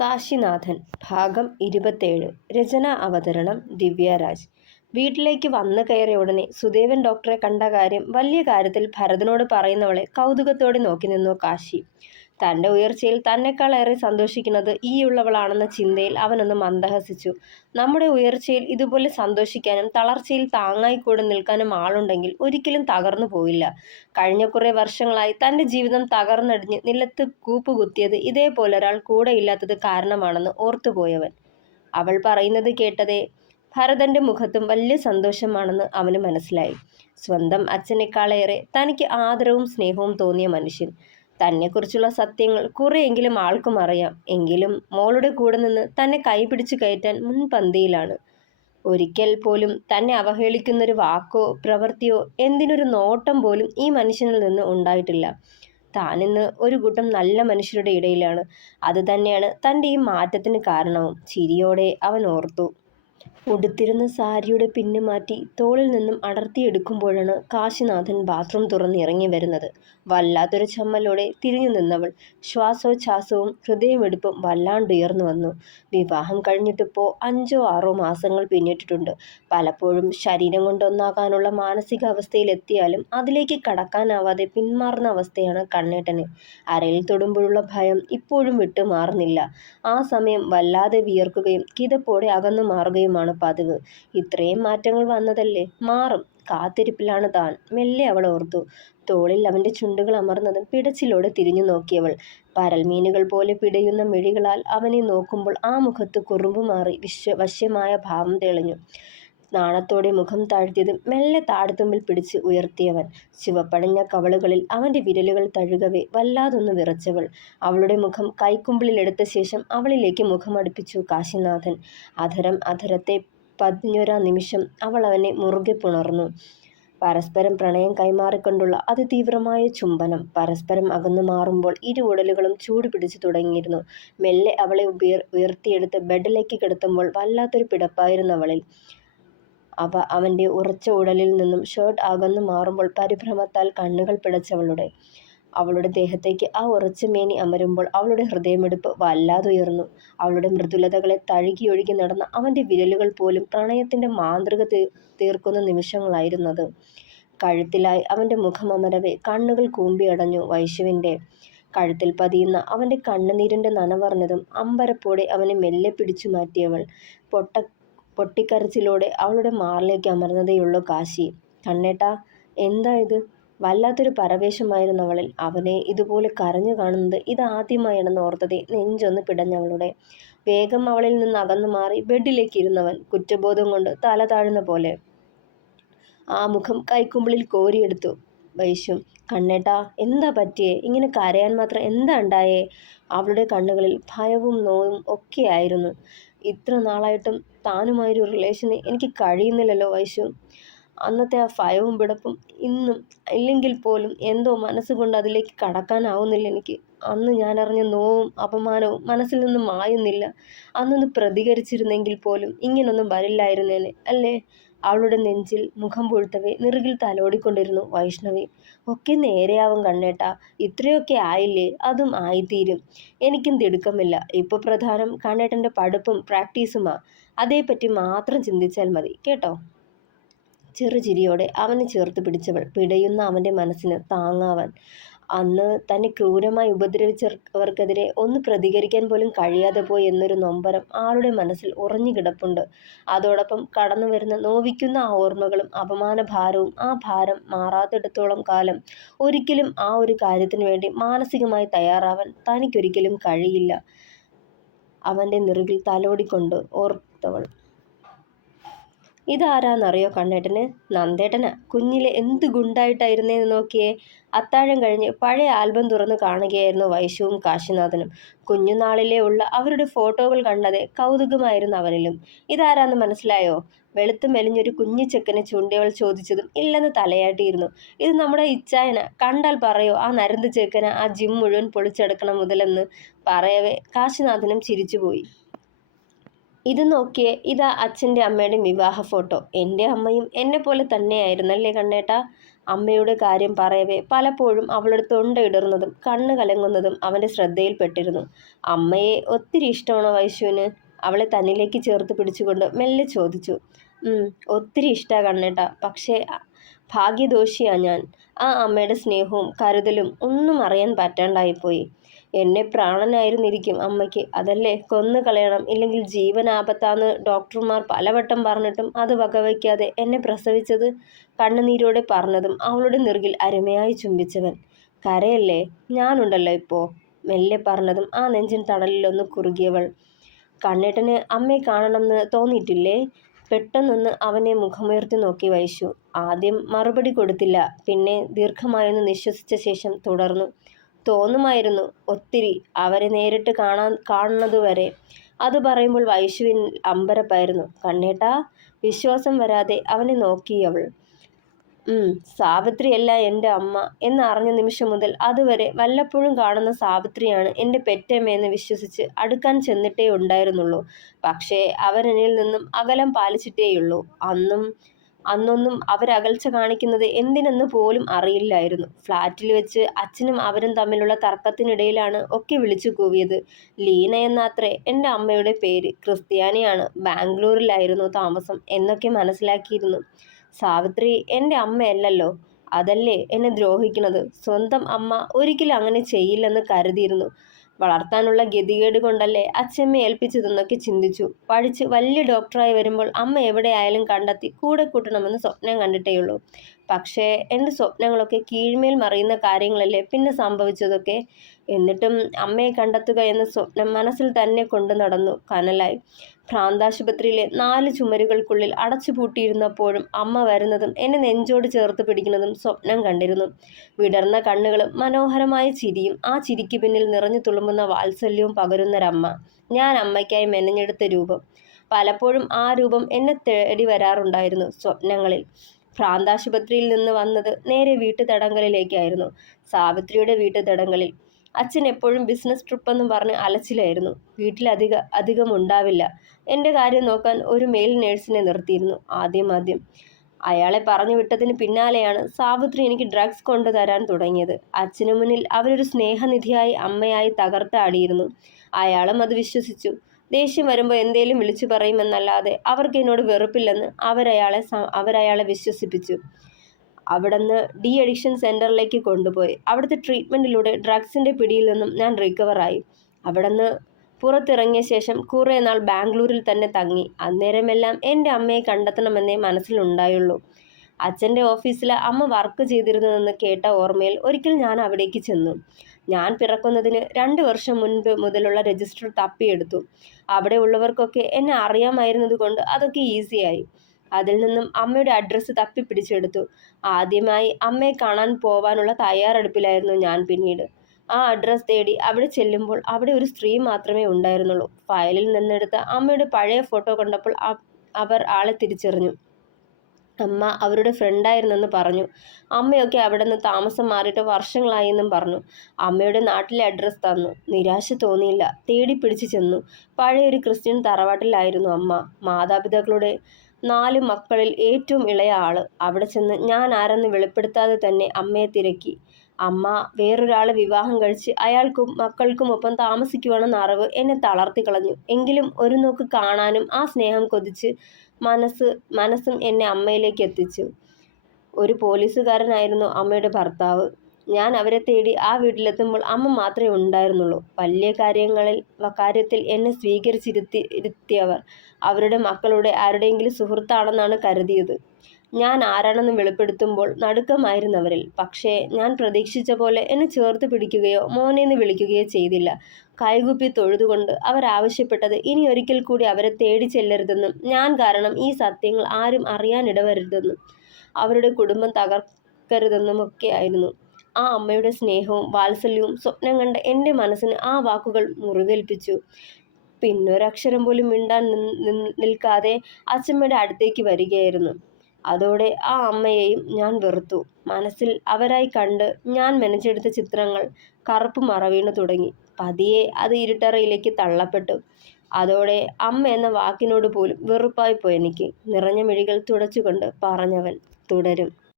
കാശിനാഥൻ ഭാഗം 27. രചന അവതരണം ദിവ്യരാജ്. വീട്ടിലേക്ക് വന്നു കയറിയ ഉടനെ സുദേവൻ ഡോക്ടറെ കണ്ട കാര്യം വലിയ കാര്യത്തിൽ ഭരതനോട് പറയുന്നവളെ കൗതുകത്തോടെ നോക്കി നിന്നു കാശി. തൻ്റെ ഉയർച്ചയിൽ തന്നെക്കാളേറെ സന്തോഷിക്കുന്നത് ഈയുള്ളവളാണെന്ന ചിന്തയിൽ അവനൊന്ന് മന്ദഹസിച്ചു. നമ്മുടെ ഉയർച്ചയിൽ ഇതുപോലെ സന്തോഷിക്കാനും തളർച്ചയിൽ താങ്ങായി കൂടെ നിൽക്കാനും ആളുണ്ടെങ്കിൽ ഒരിക്കലും തകർന്നു പോയില്ല. കഴിഞ്ഞ കുറേ വർഷങ്ങളായി തൻ്റെ ജീവിതം തകർന്നടിഞ്ഞ് നിലത്ത് കൂപ്പുകുത്തിയത് ഇതേപോലൊരാൾ കൂടെയില്ലാത്തത് കാരണമാണെന്ന് ഓർത്തുപോയവൻ. അവൾ പറയുന്നത് കേട്ടതേ ഭരതൻ്റെ മുഖത്തും വലിയ സന്തോഷമാണെന്ന് അവന് മനസ്സിലായി. സ്വന്തം അച്ഛനേക്കാളേറെ തനിക്ക് ആദരവും സ്നേഹവും തോന്നിയ മനുഷ്യൻ. തന്നെക്കുറിച്ചുള്ള സത്യങ്ങൾ കുറെയെങ്കിലും ആൾക്കും അറിയാം. എങ്കിലും മോളുടെ കൂടെ നിന്ന് തന്നെ കൈപിടിച്ചു കയറ്റാൻ മുൻപന്തിയിലാണ്. ഒരിക്കൽ പോലും തന്നെ അവഹേളിക്കുന്നൊരു വാക്കോ പ്രവൃത്തിയോ എന്തിനൊരു നോട്ടം പോലും ഈ മനുഷ്യനിൽ നിന്ന് ഉണ്ടായിട്ടില്ല. താനിന്ന് ഒരു കൂട്ടം നല്ല മനുഷ്യരുടെ ഇടയിലാണ്. അത് തന്നെയാണ് തൻ്റെ ഈ മാറ്റത്തിന് കാരണവും. ചിരിയോടെ അവൻ ഓർത്തു. ഉടുത്തിരുന്ന സാരിയുടെ പിന്ന് മാറ്റി തോളിൽ നിന്നും അടർത്തിയെടുക്കുമ്പോഴാണ് കാശിനാഥൻ ബാത്റൂം തുറന്ന് ഇറങ്ങി വരുന്നത്. വല്ലാത്തൊരു ചമ്മലോടെ തിരിഞ്ഞു നിന്നവൾ. ശ്വാസോച്ഛ്വാസവും ഹൃദയമെടുപ്പും വല്ലാണ്ടുയർന്നു വന്നു. വിവാഹം കഴിഞ്ഞിട്ടിപ്പോൾ 5-6 മാസങ്ങൾ പിന്നിട്ടിട്ടുണ്ട്. പലപ്പോഴും ശരീരം കൊണ്ടൊന്നാകാനുള്ള മാനസികാവസ്ഥയിലെത്തിയാലും അതിലേക്ക് കടക്കാനാവാതെ പിന്മാറുന്ന അവസ്ഥയാണ് കണ്ണേട്ടന്. അരയിൽ തൊടുമ്പോഴുള്ള ഭയം ഇപ്പോഴും വിട്ടുമാറുന്നില്ല. ആ സമയം വല്ലാതെ വിയർക്കുകയും കിതപ്പോടെ അകന്നു മാറുകയുമാണ് പതിവ്. ഇത്രയും മാറ്റങ്ങൾ വന്നതല്ലേ, മാറും. കാത്തിരിപ്പിലാണ് താൻ. മെല്ലെ അവൾ ഓർത്തു. തോളിൽ അവൻ്റെ ചുണ്ടുകൾ അമർന്നതും പിടച്ചിലോടെ തിരിഞ്ഞു നോക്കിയവൾ. പരൽമീനുകൾ പോലെ പിടയുന്ന മിഴികളാൽ അവനെ നോക്കുമ്പോൾ ആ മുഖത്ത് കുറുമ്പ് മാറി വശ്യമായ ഭാവം തെളിഞ്ഞു. നാണത്തോടെ മുഖം താഴ്ത്തിയതും മെല്ലെ താടിത്തുമ്പിൽ പിടിച്ച് ഉയർത്തിയവൻ. ചുവപ്പടഞ്ഞ കവളുകളിൽ അവൻ്റെ വിരലുകൾ തഴുകവേ വല്ലാതൊന്ന് വിറച്ചവൾ. അവളുടെ മുഖം കൈക്കുമ്പിളിലെടുത്ത ശേഷം അവളിലേക്ക് മുഖമടുപ്പിച്ചു കാശിനാഥൻ. അധരത്തെ പതിഞ്ഞൊരാ നിമിഷം അവൾ അവനെ മുറുകെ പുണർന്നു. പരസ്പരം പ്രണയം കൈമാറിക്കൊണ്ടുള്ള അതിതീവ്രമായ ചുംബനം. പരസ്പരം അകന്നു മാറുമ്പോൾ ഇരു ഉടലുകളും ചൂടുപിടിച്ചു തുടങ്ങിയിരുന്നു. മെല്ലെ അവളെ ഉയർത്തിയെടുത്ത് ബെഡിലേക്ക് കിടത്തുമ്പോൾ വല്ലാത്തൊരു പിടപ്പായിരുന്നു അവളിൽ. അവൻ്റെ ഉറച്ച ഉടലിൽ നിന്നും ഷർട്ട് അകന്നു മാറുമ്പോൾ പരിഭ്രമത്താൽ കണ്ണുകൾ പിടച്ചവളുടെ. അവളുടെ ദേഹത്തേക്ക് ആ ഉറച്ച മേനി അമരുമ്പോൾ അവളുടെ ഹൃദയമെടുപ്പ് വല്ലാതുയർന്നു. അവളുടെ മൃദുലതകളെ തഴുകിയൊഴുകി നടന്ന അവൻ്റെ വിരലുകൾ പോലും പ്രണയത്തിൻ്റെ മാന്ത്രിക തീർക്കുന്ന നിമിഷങ്ങളായിരുന്നത്. കഴുത്തിലായി അവൻ്റെ മുഖമമരവെ കണ്ണുകൾ കൂമ്പിയടഞ്ഞു വൈശുവിൻ്റെ. കഴുത്തിൽ പതിയുന്ന അവൻ്റെ കണ്ണുനീരിൻ്റെ നനവർന്നതും അമ്പരപ്പോടെ അവനെ മെല്ലെ പിടിച്ചു മാറ്റിയവൾ. പൊട്ടിക്കരച്ചിലോടെ അവളുടെ മാറിലേക്ക് അമർന്നതേയുള്ളൂ കാശി. കണ്ണേട്ടാ, എന്താ ഇത്? വല്ലാത്തൊരു പരവേശമായിരുന്നു അവളിൽ. അവനെ ഇതുപോലെ കരഞ്ഞു കാണുന്നത് ഇതാദ്യമായാണെന്ന് ഓർത്തതേ നെഞ്ചൊന്ന് പിടഞ്ഞവളുടെ. വേഗം അവളിൽ നിന്ന് അകന്നു മാറി ബെഡിലേക്ക് ഇരുന്നവൻ കുറ്റബോധം കൊണ്ട് തല താഴ്ന്ന പോലെ ആ മുഖം കൈക്കുമ്പിളിൽ കോരിയെടുത്തു വൈശു. കണ്ണേട്ടാ, എന്താ പറ്റിയേ? ഇങ്ങനെ കരയാൻ മാത്രം എന്താ ഉണ്ടായേ? അവളുടെ കണ്ണുകളിൽ ഭയവും നോവും ഒക്കെയായിരുന്നു. ഇത്ര നാളായിട്ടും താനുമായൊരു റിലേഷന് എനിക്ക് കഴിയുന്നില്ലല്ലോ വൈശു. അന്നത്തെ ആ ഭയവും പിടപ്പും ഇന്നും ഇല്ലെങ്കിൽ പോലും എന്തോ മനസ്സുകൊണ്ട് അതിലേക്ക് കടക്കാനാവുന്നില്ല എനിക്ക്. അന്ന് ഞാനറിഞ്ഞ നോവും അപമാനവും മനസ്സിൽ നിന്നും മായുന്നില്ല. അന്നൊന്ന് പ്രതികരിച്ചിരുന്നെങ്കിൽ പോലും ഇങ്ങനൊന്നും വരില്ലായിരുന്നേനെ അല്ലേ? അവളുടെ നെഞ്ചിൽ മുഖം പൂഴ്ത്തവേ നെറുകിൽ തലോടിക്കൊണ്ടിരുന്നു വൈഷ്ണവി. ഒക്കെ നേരെയാവും കണ്ണേട്ടാ, ഇത്രയൊക്കെ ആയില്ലേ? അതും ആയിത്തീരും. എനിക്കും തിടുക്കമില്ല. ഇപ്പോൾ പ്രധാനം കണ്ണേട്ടൻ്റെ പഠിപ്പും പ്രാക്ടീസുമാ. അതേപ്പറ്റി മാത്രം ചിന്തിച്ചാൽ മതി കേട്ടോ. ചെറുചിരിയോടെ അവനെ ചേർത്ത് പിടിച്ചവൾ. പിടയുന്ന അവൻ്റെ മനസ്സിന് താങ്ങാവാൻ. അന്ന് തന്നെ ക്രൂരമായി ഉപദ്രവിച്ചവർക്കെതിരെ ഒന്ന് പ്രതികരിക്കാൻ പോലും കഴിയാതെ പോയി എന്നൊരു നൊമ്പരം ആളുടെ മനസ്സിൽ ഉറഞ്ഞു കിടപ്പുണ്ട്. അതോടൊപ്പം കടന്നു വരുന്ന നോവിക്കുന്ന ആ ഓർമ്മകളും അപമാനഭാരവും. ആ ഭാരം മാറാത്തിടത്തോളം കാലം ഒരിക്കലും ആ ഒരു കാര്യത്തിന് വേണ്ടി മാനസികമായി തയ്യാറാവാൻ തനിക്കൊരിക്കലും കഴിയില്ല. അവൻ്റെ നെറുകിൽ തലോടിക്കൊണ്ട് ഓർത്തവൾ. ഇതാരാന്നറിയോ കണ്ണേട്ടന്? നന്ദേട്ടനാ. കുഞ്ഞിലെ എന്ത് ഗുണ്ടായിട്ടായിരുന്നേന്ന് നോക്കിയേ. അത്താഴം കഴിഞ്ഞ് പഴയ ആൽബം തുറന്ന് കാണുകയായിരുന്നു വൈശുവും കാശിനാഥനും. കുഞ്ഞുനാളിലെ ഉള്ള അവരുടെ ഫോട്ടോകൾ കണ്ടതേ കൗതുകമായിരുന്നു അവനിലും. ഇതാരാന്ന് മനസ്സിലായോ? വെളുത്ത് മെലിഞ്ഞൊരു കുഞ്ഞു ചെക്കനെ ചൂണ്ടിയവൾ ചോദിച്ചതും ഇല്ലെന്ന് തലയാട്ടിയിരുന്നു. ഇത് നമ്മുടെ ഇച്ചായനാ. കണ്ടാൽ പറയോ ആ നരന്ത് ചെക്കനാ ആ ജിം മുഴുവൻ പൊളിച്ചെടുക്കണം മുതലെന്ന് പറയവേ കാശിനാഥനും ചിരിച്ചുപോയി. ഇത് നോക്കിയേ, ഇതാ അച്ഛൻ്റെ അമ്മയുടെയും വിവാഹ ഫോട്ടോ. എൻ്റെ അമ്മയും എന്നെ പോലെ തന്നെയായിരുന്നല്ലേ കണ്ണേട്ടാ? അമ്മയുടെ കാര്യം പറയവേ പലപ്പോഴും അവളുടെ തൊണ്ടയിടറുന്നതും കണ്ണ് കലങ്ങുന്നതും അവൻ്റെ ശ്രദ്ധയിൽപ്പെട്ടിരുന്നു. അമ്മയെ ഒത്തിരി ഇഷ്ടമാണോ വൈശുവിന്? അവളെ തന്നിലേക്ക് ചേർത്ത് പിടിച്ചുകൊണ്ട് മെല്ലെ ചോദിച്ചു. ഒത്തിരി ഇഷ്ടമാണ് കണ്ണേട്ടാ. പക്ഷേ ഭാഗ്യദോഷിയാ ഞാൻ. ആ അമ്മയുടെ സ്നേഹവും കരുതലും ഒന്നും അറിയാൻ പറ്റാണ്ടായിപ്പോയി. എന്നെ പ്രാണനായിരുന്നിരിക്കും അമ്മയ്ക്ക്. അതല്ലേ കൊന്നു കളയണം, ഇല്ലെങ്കിൽ ജീവനാപത്താന്ന് ഡോക്ടർമാർ പലവട്ടം പറഞ്ഞിട്ടും അത് വകവയ്ക്കാതെ എന്നെ പ്രസവിച്ചത്. കണ്ണുനീരോടെ പറഞ്ഞതും അവളുടെ നെറുകിൽ അരുമയായി ചുംബിച്ചവൻ. കരയല്ലേ, ഞാനുണ്ടല്ലോ ഇപ്പോൾ, മെല്ലെ പറഞ്ഞതും ആ നെഞ്ചിൻ തണലിലൊന്ന് കുറുകിയവൾ. കണ്ണേട്ടന് അമ്മയെ കാണണമെന്ന് തോന്നിയിട്ടില്ലേ? പെട്ടെന്നൊന്ന് അവനെ മുഖമുയർത്തി നോക്കി വൈശു. ആദ്യം മറുപടി കൊടുത്തില്ല. പിന്നെ ദീർഘമായൊന്ന് നിശ്വസിച്ച ശേഷം തുടർന്നു. തോന്നുമായിരുന്നു ഒത്തിരി, അവരെ നേരിട്ട് കാണുന്നതുവരെ. അത് പറയുമ്പോൾ വൈശുവിൻ അമ്പരപ്പായിരുന്നു. കണ്ണേട്ടാ? വിശ്വാസം വരാതെ അവനെ നോക്കിയവൾ. സാവിത്രിയല്ല എൻ്റെ അമ്മ എന്നറിഞ്ഞ നിമിഷം മുതൽ അതുവരെ വല്ലപ്പോഴും കാണുന്ന സാവിത്രിയാണ് എൻ്റെ പെറ്റമ്മയെന്ന് വിശ്വസിച്ച് അടുക്കാൻ ചെന്നിട്ടേ ഉണ്ടായിരുന്നുള്ളൂ. പക്ഷേ അവരെന്നിൽ നിന്നും അകലം പാലിച്ചിട്ടേയുള്ളൂ. അന്നൊന്നും അവരകൽച്ച കാണിക്കുന്നത് എന്തിനെന്ന് പോലും അറിയില്ലായിരുന്നു. ഫ്ലാറ്റിൽ വെച്ച് അച്ഛനും അവരും തമ്മിലുള്ള തർക്കത്തിനിടയിലാണ് ഒക്കെ വിളിച്ചു കൂവിയത്. ലീന എന്നാത്രേ എൻ്റെ അമ്മയുടെ പേര്. ക്രിസ്ത്യാനിയാണ്, ബാംഗ്ലൂരിലായിരുന്നു താമസം എന്നൊക്കെ മനസ്സിലാക്കിയിരുന്നു. സാവിത്രി എൻ്റെ അമ്മയല്ലല്ലോ. അതല്ലേ എന്നെ ദ്രോഹിക്കുന്നത്. സ്വന്തം അമ്മ ഒരിക്കലും അങ്ങനെ ചെയ്യില്ലെന്ന് കരുതിയിരുന്നു. വളർത്താനുള്ള ഗതികേട് കൊണ്ടല്ലേ അച്ഛമ്മയെ ഏൽപ്പിച്ചതെന്നൊക്കെ ചിന്തിച്ചു. പഠിച്ച് വലിയ ഡോക്ടറായി വരുമ്പോൾ അമ്മ എവിടെയായാലും കണ്ടെത്തി കൂടെ കൂട്ടണമെന്ന് സ്വപ്നം കണ്ടിട്ടേയുള്ളൂ. പക്ഷേ എൻ്റെ സ്വപ്നങ്ങളൊക്കെ കീഴ്മേൽ മറിയുന്ന കാര്യങ്ങളല്ലേ പിന്നെ സംഭവിച്ചതൊക്കെ. എന്നിട്ടും അമ്മയെ കണ്ടെത്തുക എന്ന സ്വപ്നം മനസ്സിൽ തന്നെ കൊണ്ടു നടന്നു കനലായി. ഭ്രാന്താശുപത്രിയിലെ 4 ചുമരുകൾക്കുള്ളിൽ അടച്ചുപൂട്ടിയിരുന്നപ്പോഴും അമ്മ വരുന്നതും എന്നെ നെഞ്ചോട് ചേർത്ത് പിടിക്കുന്നതും സ്വപ്നം കണ്ടിരുന്നു. വിടർന്ന കണ്ണുകളും മനോഹരമായ ചിരിയും, ആ ചിരിക്ക് പിന്നിൽ നിറഞ്ഞു തുളുമ്പുന്ന വാത്സല്യവും പകരുന്നൊരമ്മ. ഞാൻ അമ്മയ്ക്കായി മെനഞ്ഞെടുത്ത രൂപം. പലപ്പോഴും ആ രൂപം എന്നെ തേടി വരാറുണ്ടായിരുന്നു സ്വപ്നങ്ങളിൽ. ഭ്രാന്താശുപത്രിയിൽ നിന്ന് വന്നത് നേരെ വീട്ടുതടങ്കലിലേക്കായിരുന്നു. സാവിത്രിയുടെ വീട്ടുതടങ്കലിൽ. അച്ഛൻ എപ്പോഴും ബിസിനസ് ട്രിപ്പെന്നും പറഞ്ഞ് അലച്ചിലായിരുന്നു. വീട്ടിൽ അധികം ഉണ്ടാവില്ല. എൻ്റെ കാര്യം നോക്കാൻ ഒരു മെയിൽ നേഴ്സിനെ നിർത്തിയിരുന്നു ആദ്യം. അയാളെ പറഞ്ഞു വിട്ടതിന് പിന്നാലെയാണ് സാവിത്രി എനിക്ക് ഡ്രഗ്സ് കൊണ്ടുതരാൻ തുടങ്ങിയത്. അച്ഛനു മുന്നിൽ അവരൊരു സ്നേഹനിധിയായി അമ്മയായി തകർത്താടിയിരുന്നു. അയാളും അത് വിശ്വസിച്ചു. ദേഷ്യം വരുമ്പോൾ എന്തേലും വിളിച്ചു പറയുമെന്നല്ലാതെ അവർക്ക് എന്നോട് വെറുപ്പില്ലെന്ന് അവരയാളെ വിശ്വസിപ്പിച്ചു. അവിടുന്ന് ഡി അഡിക്ഷൻ സെൻ്ററിലേക്ക് കൊണ്ടുപോയി. അവിടുത്തെ ട്രീറ്റ്മെൻറ്റിലൂടെ ഡ്രഗ്സിൻ്റെ പിടിയിൽ നിന്നും ഞാൻ റിക്കവറായി. അവിടുന്ന് പുറത്തിറങ്ങിയ ശേഷം കുറേ നാൾ ബാംഗ്ലൂരിൽ തന്നെ തങ്ങി. അന്നേരമെല്ലാം എൻ്റെ അമ്മയെ കണ്ടെത്തണമെന്നേ മനസ്സിലുണ്ടായുള്ളൂ. അച്ഛൻ്റെ ഓഫീസിൽ അമ്മ വർക്ക് ചെയ്തിരുന്നതെന്ന് കേട്ട ഓർമ്മയിൽ ഒരിക്കൽ ഞാൻ അവിടേക്ക് ചെന്നു. ഞാൻ പിറക്കുന്നതിന് 2 വർഷം മുൻപ് മുതലുള്ള രജിസ്റ്റർ തപ്പിയെടുത്തു. അവിടെ ഉള്ളവർക്കൊക്കെ എന്നെ അറിയാമായിരുന്നത് കൊണ്ട് അതൊക്കെ ഈസിയായി. അതിൽ നിന്നും അമ്മയുടെ അഡ്രസ്സ് തപ്പിപ്പിടിച്ചെടുത്തു. ആദ്യമായി അമ്മയെ കാണാൻ പോവാനുള്ള തയ്യാറെടുപ്പിലായിരുന്നു ഞാൻ. പിന്നീട് ആ അഡ്രസ്സ് തേടി അവിടെ ചെല്ലുമ്പോൾ അവിടെ ഒരു സ്ത്രീ മാത്രമേ ഉണ്ടായിരുന്നുള്ളൂ. ഫയലിൽ നിന്നെടുത്ത അമ്മയുടെ പഴയ ഫോട്ടോ കണ്ടപ്പോൾ അവർ ആളെ തിരിച്ചറിഞ്ഞു. അമ്മ അവരുടെ ഫ്രണ്ടായിരുന്നെന്ന് പറഞ്ഞു. അമ്മയൊക്കെ അവിടെ നിന്ന് താമസം മാറിയിട്ട് വർഷങ്ങളായി എന്നും പറഞ്ഞു. അമ്മയുടെ നാട്ടിലെ അഡ്രസ്സ് തന്നു. നിരാശ തോന്നിയില്ല. തേടി പിടിച്ചു ചെന്നു. പഴയൊരു ക്രിസ്ത്യൻ തറവാട്ടിലായിരുന്നു അമ്മ. മാതാപിതാക്കളുടെ 4 മക്കളിൽ ഏറ്റവും ഇളയ ആള്. അവിടെ ചെന്ന് ഞാൻ ആരെന്ന് വെളിപ്പെടുത്താതെ തന്നെ അമ്മയെ തിരക്കി. അമ്മ വേറൊരാളെ വിവാഹം കഴിച്ച് അയാൾക്കും മക്കൾക്കുമൊപ്പം താമസിക്കുവാണെന്ന അറിവ് എന്നെ തളർത്തി കളഞ്ഞു. എങ്കിലും ഒരു നോക്ക് കാണാനും ആ സ്നേഹം കൊതിച്ച് മനസ്സും എന്നെ അമ്മയിലേക്ക് എത്തിച്ചു. ഒരു പോലീസുകാരനായിരുന്നു അമ്മയുടെ ഭർത്താവ്. ഞാൻ അവരെ തേടി ആ വീട്ടിലെത്തുമ്പോൾ അമ്മ മാത്രമേ ഉണ്ടായിരുന്നുള്ളൂ. വലിയ കാര്യത്തിൽ എന്നെ സ്വീകരിച്ചിരുത്തിയവർ അവരുടെ മക്കളുടെ ആരുടെയെങ്കിലും സുഹൃത്താണെന്നാണ് കരുതിയത്. ഞാൻ ആരാണെന്ന് വെളിപ്പെടുത്തുമ്പോൾ നടുക്കമായിരുന്നവരിൽ. പക്ഷേ ഞാൻ പ്രതീക്ഷിച്ച പോലെ എന്നെ ചേർത്ത് പിടിക്കുകയോ മോനേന്ന് വിളിക്കുകയോ ചെയ്തില്ല. കൈകുപ്പി തൊഴുതുകൊണ്ട് അവരാവശ്യപ്പെട്ടത് ഇനി ഒരിക്കൽ കൂടി അവരെ തേടി ചെല്ലരുതെന്നും ഞാൻ കാരണം ഈ സത്യങ്ങൾ ആരും അറിയാനിടവരുതെന്നും അവരുടെ കുടുംബം തകർക്കരുതെന്നുമൊക്കെ ആയിരുന്നു. ആ അമ്മയുടെ സ്നേഹവും വാത്സല്യവും സ്വപ്നം കണ്ട എൻ്റെ മനസ്സിന് ആ വാക്കുകൾ മുറിവേൽപ്പിച്ചു. പിന്നൊരക്ഷരം പോലും മിണ്ടാൻ നിൽക്കാതെ അച്ഛമ്മയുടെ അടുത്തേക്ക് വരികയായിരുന്നു. അതോടെ ആ അമ്മയെയും ഞാൻ വെറുത്തു. മനസ്സിൽ അവരായി കണ്ട് ഞാൻ മെനഞ്ഞെടുത്ത ചിത്രങ്ങൾ കറുപ്പ് മറവീണു തുടങ്ങി. പതിയെ അത് ഇരുട്ടറയിലേക്ക് തള്ളപ്പെട്ടു. അതോടെ അമ്മ എന്ന വാക്കിനോട് പോലും വെറുപ്പായിപ്പോയി എനിക്ക്. നിറഞ്ഞ മിഴികൾ തുടച്ചുകൊണ്ട് പറഞ്ഞവൻ തുടരും.